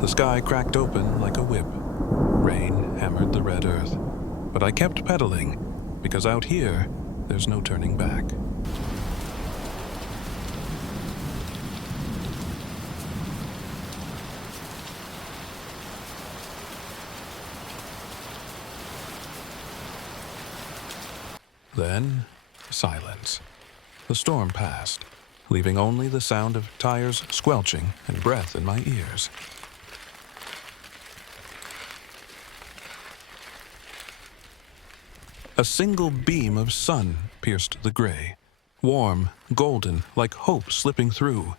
The sky cracked open like a whip. Rain hammered the red earth. But I kept pedaling, because out here, there's no turning back. Then, silence. The storm passed, leaving only the sound of tires squelching and breath in my ears. A single beam of sun pierced the gray, warm, golden, like hope slipping through.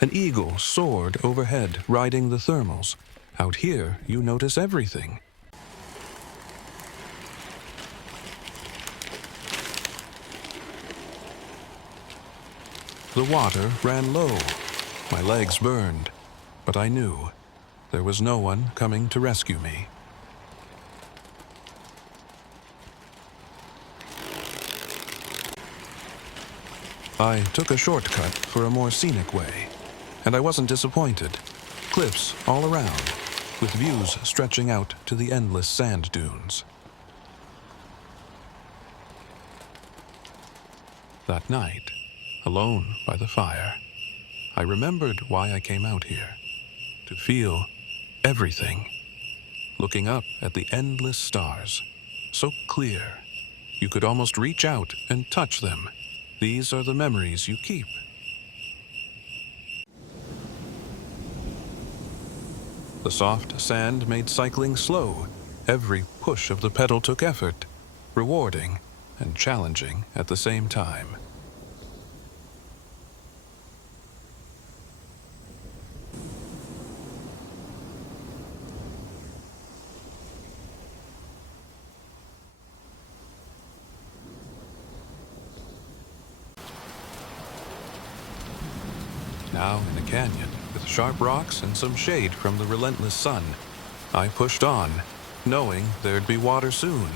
An eagle soared overhead, riding the thermals. Out here, you notice everything. The water ran low. My legs burned, but I knew there was no one coming to rescue me. I took a shortcut for a more scenic way, and I wasn't disappointed. Cliffs all around, with views stretching out to the endless sand dunes. That night, alone by the fire, I remembered why I came out here. To feel everything. Looking up at the endless stars, so clear, you could almost reach out and touch them. These are the memories you keep. The soft sand made cycling slow. Every push of the pedal took effort, rewarding and challenging at the same time. Now in a canyon, with sharp rocks and some shade from the relentless sun, I pushed on, knowing there'd be water soon.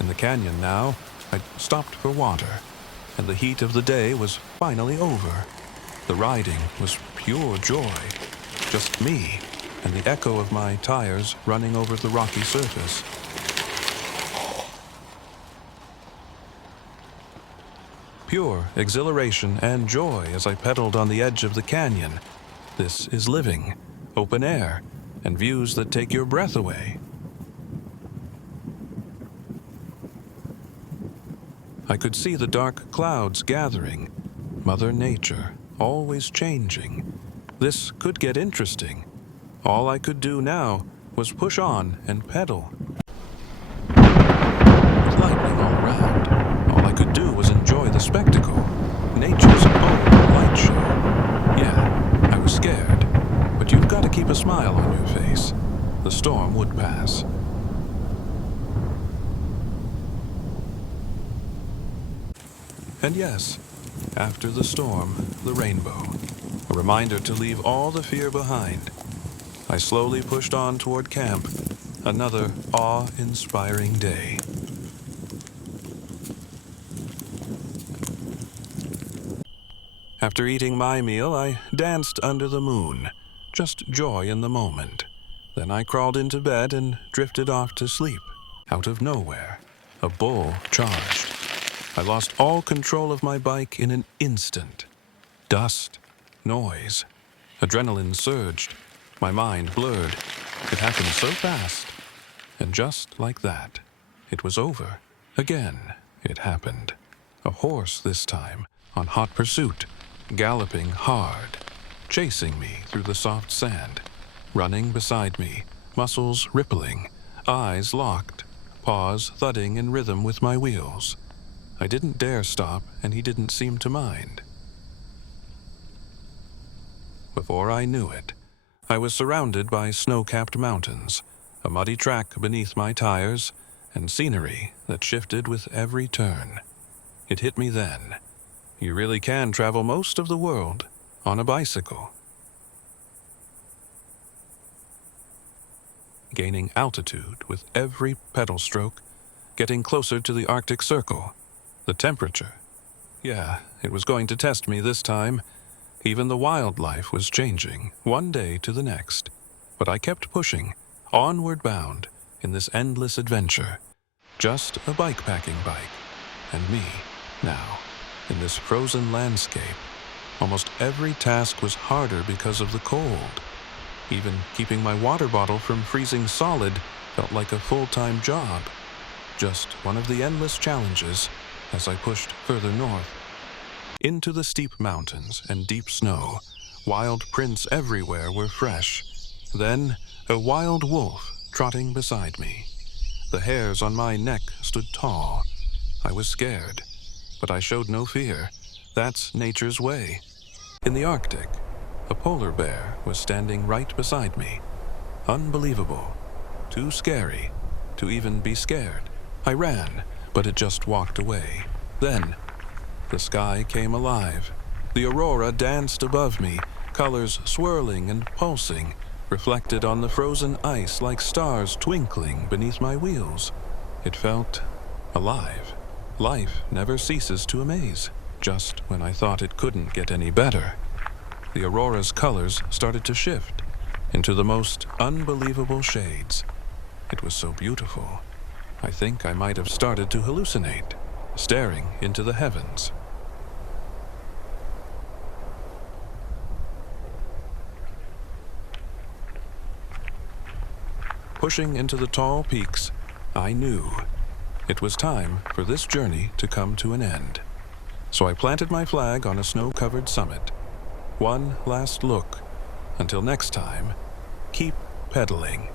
In the canyon now, I'd stopped for water, and the heat of the day was finally over. The riding was pure joy, just me and the echo of my tires running over the rocky surface. Pure exhilaration and joy as I pedaled on the edge of the canyon. This is living, open air, and views that take your breath away. I could see the dark clouds gathering, Mother Nature always changing. This could get interesting. All I could do now was push on and pedal. With lightning all around, all I could do was enjoy the spectacle, nature's own light show. Yeah, I was scared, but you've got to keep a smile on your face. The storm would pass. And yes, after the storm, the rainbow. A reminder to leave all the fear behind. I slowly pushed on toward camp. Another awe-inspiring day. After eating my meal, I danced under the moon. Just joy in the moment. Then I crawled into bed and drifted off to sleep. Out of nowhere, a bull charged. I lost all control of my bike in an instant. Dust, noise, adrenaline surged. My mind blurred. It happened so fast. And just like that, it was over. Again, it happened. A horse this time, on hot pursuit, galloping hard, chasing me through the soft sand, running beside me, muscles rippling, eyes locked, paws thudding in rhythm with my wheels. I didn't dare stop, and he didn't seem to mind. Before I knew it, I was surrounded by snow-capped mountains, a muddy track beneath my tires, and scenery that shifted with every turn. It hit me then. You really can travel most of the world on a bicycle. Gaining altitude with every pedal stroke, getting closer to the Arctic Circle. The temperature Yeah, it was going to test me this time. Even the wildlife was changing, one day to the next. But I kept pushing, onward bound, in this endless adventure. Just a bikepacking bike. And me, now, in this frozen landscape. Almost every task was harder because of the cold. Even keeping my water bottle from freezing solid felt like a full-time job. Just one of the endless challenges as I pushed further north. Into the steep mountains and deep snow, wild prints everywhere were fresh. Then, a wild wolf trotting beside me. The hairs on my neck stood tall. I was scared, but I showed no fear. That's nature's way. In the Arctic, a polar bear was standing right beside me. Unbelievable. Too scary to even be scared. I ran, but it just walked away. Then, the sky came alive. The Aurora danced above me, colors swirling and pulsing, reflected on the frozen ice like stars twinkling beneath my wheels. It felt alive. Life never ceases to amaze. Just when I thought it couldn't get any better, the Aurora's colors started to shift into the most unbelievable shades. It was so beautiful. I think I might have started to hallucinate, staring into the heavens. Pushing into the tall peaks, I knew it was time for this journey to come to an end. So I planted my flag on a snow-covered summit. One last look. Until next time, keep pedaling.